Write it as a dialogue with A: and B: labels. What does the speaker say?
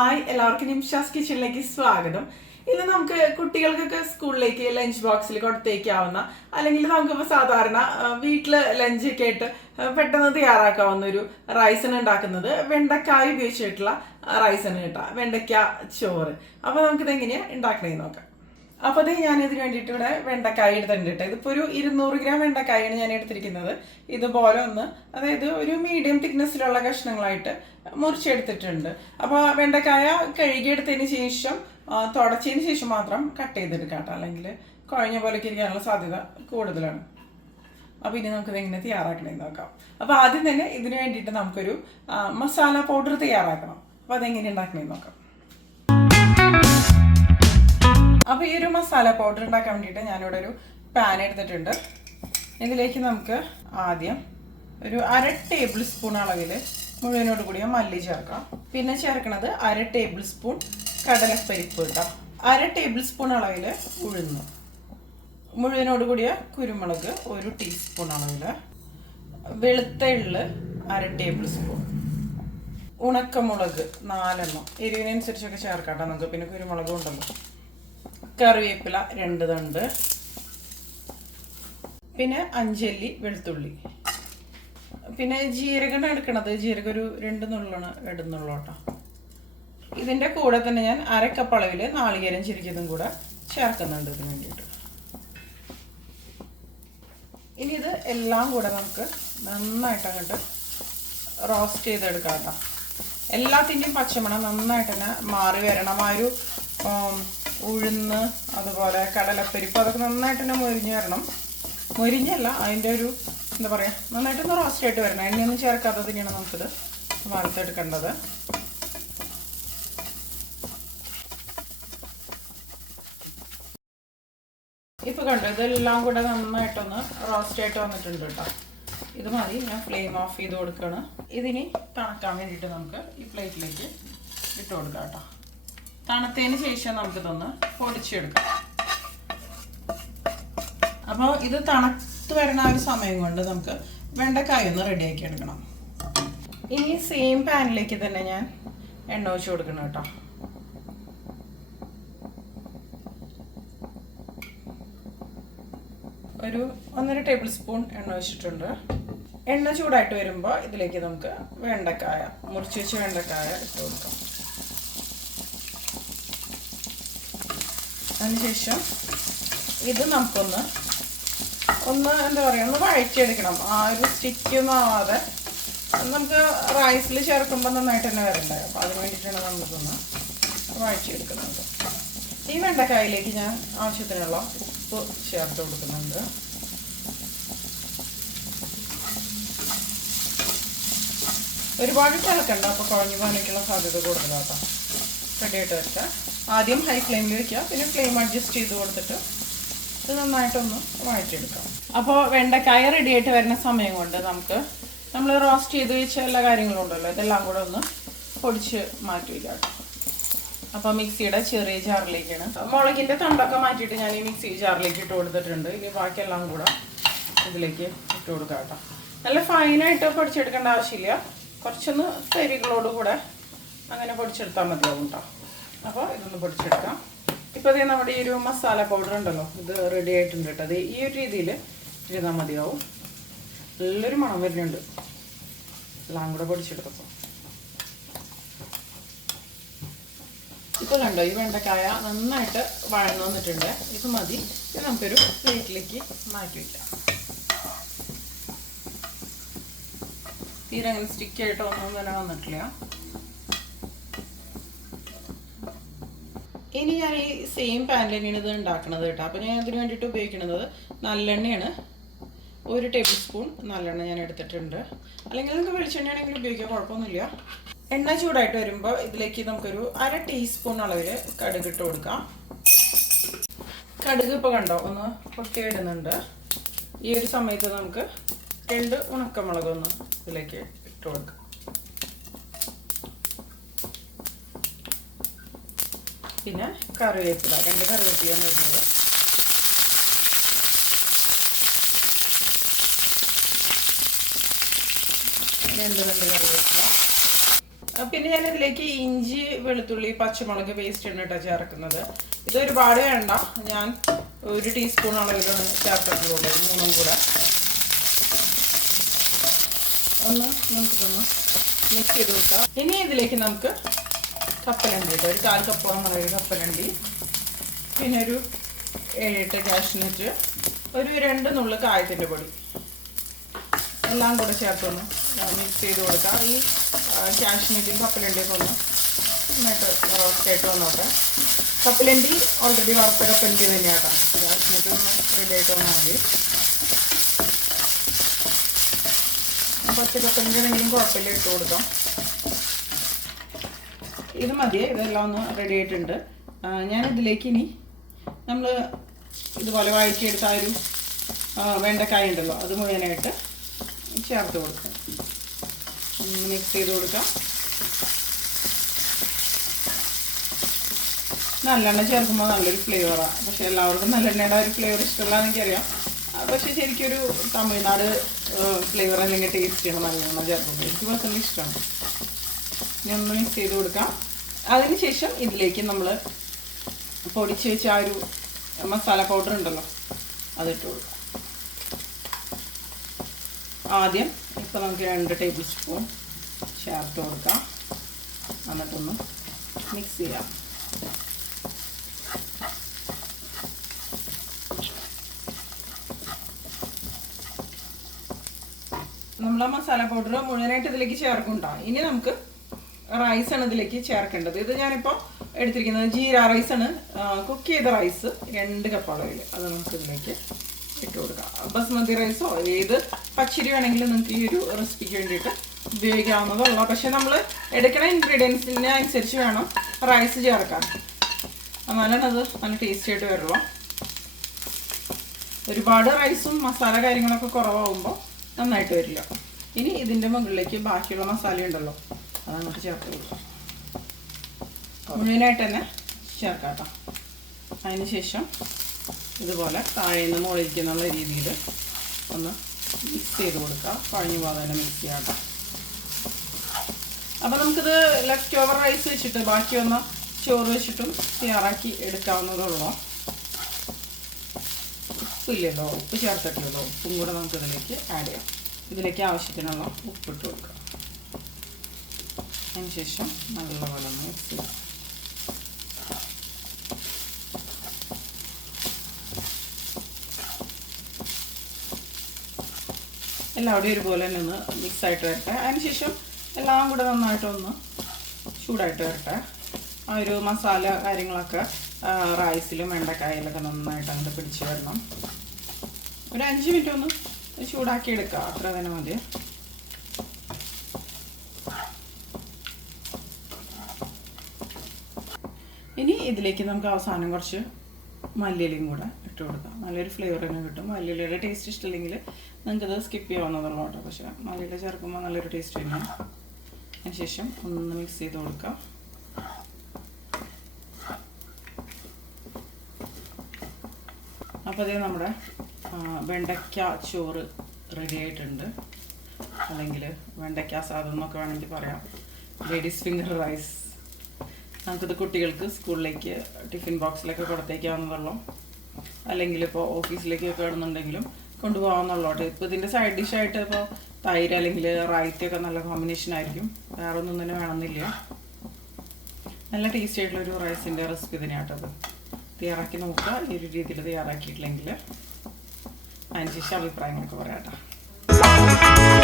A: Hi എല്ലാവർക്കും നിംഷാസ് കിച്ചണിലേക്ക് സ്വാഗതം. ഇന്ന് നമുക്ക് കുട്ടികൾക്കൊക്കെ സ്കൂളിലേക്ക് ലഞ്ച് ബോക്സിൽ കൊടുത്തേക്കാവുന്ന അല്ലെങ്കിൽ നമുക്കിപ്പോൾ സാധാരണ വീട്ടിൽ ലഞ്ച് ഒക്കെ ആയിട്ട് പെട്ടെന്ന് തയ്യാറാക്കാവുന്ന ഒരു റൈസിന് ഉണ്ടാക്കുന്നത്. വെണ്ടക്കായ ഉപയോഗിച്ചിട്ടുള്ള റൈസിന് കിട്ടാം. വെണ്ടയ്ക്ക ചോറ്. അപ്പോൾ നമുക്കിത് എങ്ങനെയാണ് ഉണ്ടാക്കണേന്ന് നോക്കാം. അപ്പോൾ അത് ഇതിന് വേണ്ടിട്ട് ഇവിടെ വെണ്ടക്കായ എടുത്തിട്ടുണ്ട് ഇതിപ്പോ ഇതിപ്പോൾ ഒരു ഇരുന്നൂറ് ഗ്രാം വെണ്ടക്കായാണ് ഞാൻ എടുത്തിരിക്കുന്നത്. ഇതുപോലെ ഒന്ന് അതായത് ഒരു മീഡിയം തിക്നെസ്സിലുള്ള കഷ്ണങ്ങളായിട്ട് മുറിച്ചെടുത്തിട്ടുണ്ട്. അപ്പോൾ വെണ്ടക്കായ കഴുകിയെടുത്തതിന് ശേഷം തുടച്ചതിന് ശേഷം മാത്രം കട്ട് ചെയ്തെടുക്കാം കേട്ടോ. അല്ലെങ്കിൽ കുഴഞ്ഞ പോലെയൊക്കെ ഇരിക്കാനുള്ള സാധ്യത കൂടുതലാണ്. അപ്പോൾ ഇനി നമുക്കിത് എങ്ങനെ തയ്യാറാക്കണമെന്ന് നോക്കാം. അപ്പോൾ ആദ്യം തന്നെ ഇതിന് വേണ്ടിയിട്ട് നമുക്കൊരു മസാല പൗഡർ തയ്യാറാക്കണം. അപ്പോൾ അതെങ്ങനെ ഉണ്ടാക്കണമെന്ന് നോക്കാം. അപ്പോൾ ഈ ഒരു മസാല പൗഡർ ഉണ്ടാക്കാൻ വേണ്ടിയിട്ട് ഞാനിവിടെ ഒരു പാൻ എടുത്തിട്ടുണ്ട്. ഇതിലേക്ക് നമുക്ക് ആദ്യം ഒരു അര ടേബിൾ സ്പൂൺ അളവിൽ മുഴുവനോട് കൂടിയ മല്ലി ചേർക്കാം. പിന്നെ ചേർക്കണത് അര ടേബിൾ സ്പൂൺ കടലപ്പരിപ്പ് കേട്ടോ അര ടേബിൾ സ്പൂൺ അളവിൽ ഉഴുന്ന്. മുഴുവനോട് കൂടിയ കുരുമുളക് ഒരു ടീസ്പൂൺ അളവിൽ വെളുത്ത എള്ള് അര ടേബിൾ സ്പൂൺ ഉണക്കമുളക് നാലെണ്ണം. എരിവിനനുസരിച്ചൊക്കെ ചേർക്കാം കേട്ടോ നമുക്ക്. പിന്നെ കുരുമുളകും ഉണ്ടല്ലോ. കറിവേപ്പില രണ്ട് തണ്ട്. പിന്നെ അഞ്ചല്ലി വെളുത്തുള്ളി. പിന്നെ ജീരകം എടുക്കണത്. ജീരകം ഒരു രണ്ട് നുള്ളാണ് ഇടുന്നുള്ളൂ കേട്ടോ. ഇതിന്റെ കൂടെ തന്നെ ഞാൻ അരക്കപ്പ് അളവിൽ നാളികേരം ചിരിക്കുന്നതും കൂടെ ചേർക്കുന്നുണ്ട് ഇതിന് വേണ്ടിയിട്ട്. ഇനി ഇത് എല്ലാം കൂടെ നമുക്ക് നന്നായിട്ട് അങ്ങോട്ട് റോസ്റ്റ് ചെയ്തെടുക്കാം കേട്ടോ. എല്ലാത്തിന്റെയും പച്ചമണം നന്നായിട്ട് തന്നെ മാറി വരണം. ആ ഒരു ഉഴുന്ന് അതുപോലെ കടലപ്പരിപ്പ് അതൊക്കെ നന്നായിട്ട് തന്നെ മൊരിഞ്ഞ് വരണം. മൊരിഞ്ഞല്ല അതിന്റെ ഒരു എന്താ പറയുക നന്നായിട്ടൊന്ന് റോസ്റ്റ് ആയിട്ട് വരണം. എണ്ണയൊന്നും ചേർക്കാതെ തന്നെയാണ് നമുക്കിത് വറുത്തെടുക്കേണ്ടത്. ഇപ്പൊ കണ്ടു ഇതെല്ലാം കൂടെ നന്നായിട്ടൊന്ന് റോസ്റ്റ് ആയിട്ട് വന്നിട്ടുണ്ട് കേട്ടോ. ഇത് മതി ഞാൻ ഫ്ലെയിം ഓഫ് ചെയ്ത് കൊടുക്കുകയാണ് ഇതിനി തണുക്കാൻ വേണ്ടിയിട്ട് നമുക്ക് ഈ പ്ലേറ്റിലേക്ക് ഇട്ട് കൊടുക്കാം കേട്ടോ. തണുത്തതിന് ശേഷം നമുക്കിതൊന്ന് പൊടിച്ചെടുക്കാം. അപ്പോൾ ഇത് തണുത്ത് വരണ ഒരു സമയം കൊണ്ട് നമുക്ക് വെണ്ടക്കായ ഒന്ന് റെഡിയാക്കി എടുക്കണം. ഇനി സെയിം പാനിലേക്ക് തന്നെ ഞാൻ എണ്ണ ഒഴിച്ച് കൊടുക്കണം കേട്ടോ. ഒരു ഒന്നര ടേബിൾ സ്പൂൺ എണ്ണ ഒഴിച്ചിട്ടുണ്ട്. എണ്ണ ചൂടായിട്ട് വരുമ്പോൾ ഇതിലേക്ക് നമുക്ക് വെണ്ടക്കായ മുറിച്ച് വെച്ച് വെണ്ടക്കായ ഇട്ട് കൊടുക്കാം. അതിനുശേഷം ഇത് നമുക്കൊന്ന് ഒന്ന് എന്താ പറയുക ഒന്ന് വഴറ്റിയെടുക്കണം. ആ ഒരു സ്റ്റിക്കൊന്നും ആവാതെ നമുക്ക് റൈസിൽ ചേർക്കുമ്പോൾ നന്നായിട്ട് തന്നെ വരണ്ടേ? അപ്പോൾ അതിന് വേണ്ടിയിട്ടാണ് നമ്മളിതൊന്ന് വഴറ്റിയെടുക്കുന്നത്. ഈ വെണ്ടക്കായയിലേക്ക് ഞാൻ ആവശ്യത്തിനുള്ള ഉപ്പ് ചേർത്ത് കൊടുക്കുന്നുണ്ട്. ഒരുപാട് തിളക്കണ്ട അപ്പോൾ കുഴഞ്ഞു പോകാനൊക്കെയുള്ള സാധ്യത കൂടുതലാട്ടോ. റെഡിയായിട്ട് വെച്ചാൽ ആദ്യം ഹൈ ഫ്ലെയിമിൽ വെക്കുക. പിന്നെ ഫ്ലെയിം അഡ്ജസ്റ്റ് ചെയ്ത് കൊടുത്തിട്ട് ഇത് നന്നായിട്ടൊന്ന് വഴറ്റിയെടുക്കാം. അപ്പോൾ വെണ്ടക്കായ റെഡി ആയിട്ട് വരുന്ന സമയം കൊണ്ട് നമുക്ക് നമ്മൾ റോസ്റ്റ് ചെയ്ത് വെച്ച എല്ലാ കാര്യങ്ങളും ഉണ്ടല്ലോ. ഇതെല്ലാം കൂടെ ഒന്ന് പൊടിച്ച് മാറ്റി വയ്ക്കാം അപ്പോൾ മിക്സിയുടെ ചെറിയ ജാറിലേക്കാണ്. മുളകിന്റെ തണ്ടൊക്കെ മാറ്റിയിട്ട് ഞാൻ ഈ മിക്സി ജാറിലേക്ക് ഇട്ട് കൊടുത്തിട്ടുണ്ട്. ഇനി ബാക്കിയെല്ലാം കൂടെ ഇതിലേക്ക് ഇട്ട് കൊടുക്കാം കേട്ടോ. നല്ല ഫൈനായിട്ട് പൊടിച്ചെടുക്കേണ്ട ആവശ്യമില്ല. കുറച്ചൊന്ന് തരികളോട് കൂടെ അങ്ങനെ പൊടിച്ചെടുത്താൽ മതിയാവും കേട്ടോ. അപ്പോൾ ഇതൊന്ന് പൊടിച്ചെടുക്കാം. ഇപ്പോൾ ഇതേ നമ്മുടെ ഈ ഒരു മസാല പൗഡർ ഉണ്ടല്ലോ ഇത് റെഡി ആയിട്ടുണ്ട് കേട്ടോ. അത് ഈ ഒരു രീതിയിൽ ഇരുന്നാൽ മതിയാവും. നല്ലൊരു മണം വരുന്നുണ്ട്. എല്ലാം കൂടെ പൊടിച്ചെടുത്തപ്പോൾ ഇപ്പോൾ കണ്ടോ ഈ വെണ്ടക്കായ നന്നായിട്ട് വഴന്നു വന്നിട്ടുണ്ട്. ഇത് മതി. ഇത് നമുക്കൊരു പ്ലേറ്റിലേക്ക് മാറ്റി വയ്ക്കാം തീരെ അങ്ങനെ സ്റ്റിക്ക് ആയിട്ടോ ഒന്നും തന്നെ വന്നിട്ടില്ല. ഇനി ഞാൻ ഈ സെയിം പാനിൽ തന്നെയാണ് ഇത് ഉണ്ടാക്കുന്നത് കേട്ടോ. അപ്പോൾ ഞാൻ ഇതിന് വേണ്ടിയിട്ട് ഉപയോഗിക്കുന്നത് നല്ലെണ്ണയാണ്. ഒരു ടേബിൾ സ്പൂൺ നല്ലെണ്ണ ഞാൻ എടുത്തിട്ടുണ്ട്. അല്ലെങ്കിൽ നിങ്ങൾക്ക് വെളിച്ചെണ്ണ ആണെങ്കിൽ ഉപയോഗിക്കാം കുഴപ്പമൊന്നുമില്ല. എണ്ണ ചൂടായിട്ട് വരുമ്പോൾ ഇതിലേക്ക് നമുക്കൊരു അര ടീസ്പൂൺ അളവിൽ കടുക് ഇട്ട് കൊടുക്കാം. കടുക് ഇപ്പോൾ കണ്ടോ ഒന്ന് പൊട്ടി വരുന്നുണ്ട് ഈ ഒരു സമയത്ത് നമുക്ക് രണ്ട് ഉണക്കമുളകൊന്ന് ഇതിലേക്ക് ഇട്ട് കൊടുക്കാം. പിന്നെ കറിവേപ്പില രണ്ട് കറിവേപ്പിലയാണ് വരുന്നത്. രണ്ട് രണ്ട് കറിവേപ്പില. പിന്നെ ഞാൻ ഇതിലേക്ക് ഇഞ്ചി വെളുത്തുള്ളി പച്ചമുളക് പേസ്റ്റ് ആണ് കേട്ടോ ചേർക്കുന്നത്. ഇത് ഒരുപാട് വേണ്ട. ഞാൻ ഒരു ടീസ്പൂൺ അളവിലാണ് ചേർത്തിട്ടുള്ളത് മൂന്നും കൂടെ. ഒന്ന് നമുക്കൊന്ന് മിക്സ് ചെയ്ത് കൊടുക്കാം. ഇനി ഇതിലേക്ക് നമുക്ക് കപ്പലണ്ടി ഇട്ട്. ഒരു കാൽ കപ്പോളം മുളക് കപ്പലുണ്ട്. പിന്നെ ഒരു ഏഴെട്ട് കാഷ്നറ്റ്. ഒരു രണ്ട് നുള്ളു കായത്തിന്റെ പൊടി. എല്ലാം കൂടെ ചേർത്തൊന്ന് മിക്സ് ചെയ്ത് കൊടുക്കാം. ഈ കാഷ്നറ്റും കപ്പലണ്ടിയൊക്കെ ഒന്ന് നന്നായിട്ട് റോസ്റ്റായിട്ട് വന്നോട്ടെ. കപ്പലണ്ടി ഓൾറെഡി വറുത്ത കപ്പലണ്ടി തന്നെയാട്ടോ കാഷ്നറ്റ് ഒന്ന് റെഡി ആയിട്ട് വന്നാൽ മതി. പച്ച കപ്പലണ്ടി ആണെങ്കിലും കുഴപ്പമില്ല ഇട്ട് കൊടുക്കാം. ഇത് മതിയെ ഇതെല്ലാം ഒന്ന് റെഡി ആയിട്ടുണ്ട്. ഞാനിതിലേക്ക് ഇനി നമ്മൾ ഇതുപോലെ വഴറ്റിയെടുത്ത ആ ഒരു വെണ്ടക്കായ ഉണ്ടല്ലോ അത് മുഴുവനായിട്ട് ചേർത്ത് കൊടുക്കാം. മിക്സ് ചെയ്ത് കൊടുക്കാം. നല്ലെണ്ണ ചേർക്കുമ്പോൾ നല്ലൊരു ഫ്ലേവറാണ് പക്ഷെ എല്ലാവർക്കും നല്ലെണ്ണയുടെ ഒരു ഫ്ലേവർ ഇഷ്ടമല്ല എനിക്കറിയാം പക്ഷെ ശരിക്കൊരു തമിഴ്നാട് ഫ്ലേവർ അല്ലെങ്കിൽ ടേസ്റ്റിയാണ് നല്ലെണ്ണ ചേർക്കുമ്പോൾ. എനിക്ക് പേഴ്സണലി ഇഷ്ടമാണ്. ഞാൻ ഒന്ന് മിക്സ് ചെയ്ത് കൊടുക്കാം. അതിനുശേഷം ഇതിലേക്ക് നമ്മൾ പൊടിച്ച് വെച്ച ആ ഒരു മസാല പൗഡർ ഉണ്ടല്ലോ അതിട്ട് കൊടുക്കാം. ആദ്യം ഇപ്പോൾ നമുക്ക് രണ്ട് ടേബിൾ സ്പൂൺ ചേർത്ത് കൊടുക്കാം. എന്നിട്ടൊന്ന് മിക്സ് ചെയ്യാം. നമ്മൾ ആ മസാല പൗഡർ മുഴുവനായിട്ട് ഇതിലേക്ക് ചേർക്കുന്നുണ്ടോ? ഇനി നമുക്ക് റൈസ് ആണ് ഇതിലേക്ക് ചേർക്കേണ്ടത്. ഇത് ഞാനിപ്പോൾ എടുത്തിരിക്കുന്നത് ജീര റൈസ് ആണ്. കുക്ക് ചെയ്ത റൈസ് രണ്ട് കപ്പ് അളവിൽ അത് നമുക്ക് ഇതിലേക്ക് ഇട്ട് കൊടുക്കാം. ബസ്മതി റൈസോ ഏത് പച്ചരി വേണമെങ്കിലും നിങ്ങൾക്ക് ഈ ഒരു റെസിപ്പിക്ക് വേണ്ടിയിട്ട് ഉപയോഗിക്കാവുന്നതുള്ളൂ പക്ഷെ നമ്മൾ എടുക്കുന്ന ഇൻഗ്രീഡിയൻസിന് അനുസരിച്ച് വേണം റൈസ് ചേർക്കാൻ. എന്നാലാണ് അത് നല്ല ടേസ്റ്റി ആയിട്ട് വരുള്ളൂ ഒരുപാട് റൈസും മസാല കാര്യങ്ങളൊക്കെ കുറവാകുമ്പോൾ നന്നായിട്ട് വരില്ല. ഇനി ഇതിന്റെ മുകളിലേക്ക് ബാക്കിയുള്ള മസാല ഉണ്ടല്ലോ. അത് നമുക്ക് ചേർത്ത് കൊടുക്കാം മുഴുവനായിട്ട് തന്നെ ചേർക്കാം കേട്ടോ അതിന് ശേഷം ഇതുപോലെ താഴെ നിന്ന് മുകളിലേക്ക് എന്നുള്ള രീതിയിൽ ഒന്ന് മിക്സ് ചെയ്ത് കൊടുക്കുക കുഴഞ്ഞു പോകാതെ മിക്സ് ചെയ്യാം കേട്ടോ അപ്പോൾ നമുക്കിത് ലെഫ്റ്റ് ഓവർ റൈസ് വെച്ചിട്ട് ബാക്കി ഒന്ന് ചോറ് വെച്ചിട്ടും തയ്യാറാക്കി എടുക്കാവുന്നതുള്ളൂ ഉപ്പില്ലല്ലോ ഉപ്പ് ചേർത്തിട്ടില്ലല്ലോ ഉപ്പും കൂടെ നമുക്കിതിലേക്ക് ആഡ് ചെയ്യാം. ഇതിലേക്ക് ആവശ്യത്തിനുള്ള ഉപ്പിട്ട് കൊടുക്കുക അതിനുശേഷം നല്ലപോലെ ഒന്ന് മിക്സ് ചെയ്യാം എല്ലാവിടെയും ഒരുപോലെ തന്നെ ഒന്ന് മിക്സ് ആയിട്ട് വരട്ടെ. അതിനുശേഷം എല്ലാം കൂടെ നന്നായിട്ടൊന്ന് ചൂടായിട്ട് വരട്ടെ. ആ ഒരു മസാല കാര്യങ്ങളൊക്കെ റൈസിലും വെണ്ടക്കായലൊക്കെ നന്നായിട്ട് അങ്ങോട്ട് പിടിച്ച് വരണം. ഒരു അഞ്ച് മിനിറ്റ് ഒന്ന് ചൂടാക്കി എടുക്കുക അത്ര തന്നെ മതി. ഇനി ഇതിലേക്ക് നമുക്ക് അവസാനം കുറച്ച് മല്ലിയിലയും കൂടെ ഇട്ട് കൊടുക്കാം. നല്ലൊരു ഫ്ലേവർ തന്നെ കിട്ടും. മല്ലിയിലയുടെ ടേസ്റ്റ് ഇഷ്ടമില്ലെങ്കിൽ നിങ്ങൾക്കത് സ്കിപ്പ് ചെയ്യാവുന്നതുള്ളൂ കേട്ടോ. പക്ഷേ മല്ലിയില ചേർക്കുമ്പോൾ നല്ലൊരു ടേസ്റ്റ് തന്നെയാണ് അതിനുശേഷം ഒന്ന് മിക്സ് ചെയ്ത് കൊടുക്കാം. അപ്പോൾ അതേ നമ്മുടെ വെണ്ടയ്ക്ക ചോറ് റെഡി ആയിട്ടുണ്ട്. അല്ലെങ്കിൽ വെണ്ടയ്ക്ക സാധനം എന്നൊക്കെ വേണമെങ്കിൽ പറയാം. ലേഡീസ് ഫിംഗർ റൈസ് നമുക്കിത് കുട്ടികൾക്ക് സ്കൂളിലേക്ക് ടിഫിൻ ബോക്സിലൊക്കെ കൊടുത്തേക്കാവുന്നതുള്ളൂ അല്ലെങ്കിൽ ഇപ്പോൾ ഓഫീസിലേക്കൊക്കെ ഇടുന്നുണ്ടെങ്കിലും കൊണ്ടുപോകാവുന്നുള്ളൂ ഇപ്പോൾ ഇതിന്റെ സൈഡ് ഡിഷായിട്ട് ഇപ്പോൾ തൈര് അല്ലെങ്കിൽ റായ്ത്തൊക്കെ നല്ല കോമ്പിനേഷൻ ആയിരിക്കും. വേറെ ഒന്നും തന്നെ വേണമെന്നില്ല. നല്ല ടേസ്റ്റി ആയിട്ടുള്ള ഒരു റൈസിന്റെ റെസിപ്പി തന്നെയാട്ടത് തയ്യാറാക്കി നോക്കുക. ഈ ഒരു രീതിയിൽ തയ്യാറാക്കിയിട്ടില്ലെങ്കിൽ അതിന് ശേഷം അഭിപ്രായങ്ങളൊക്കെ പറയാം കേട്ടോ.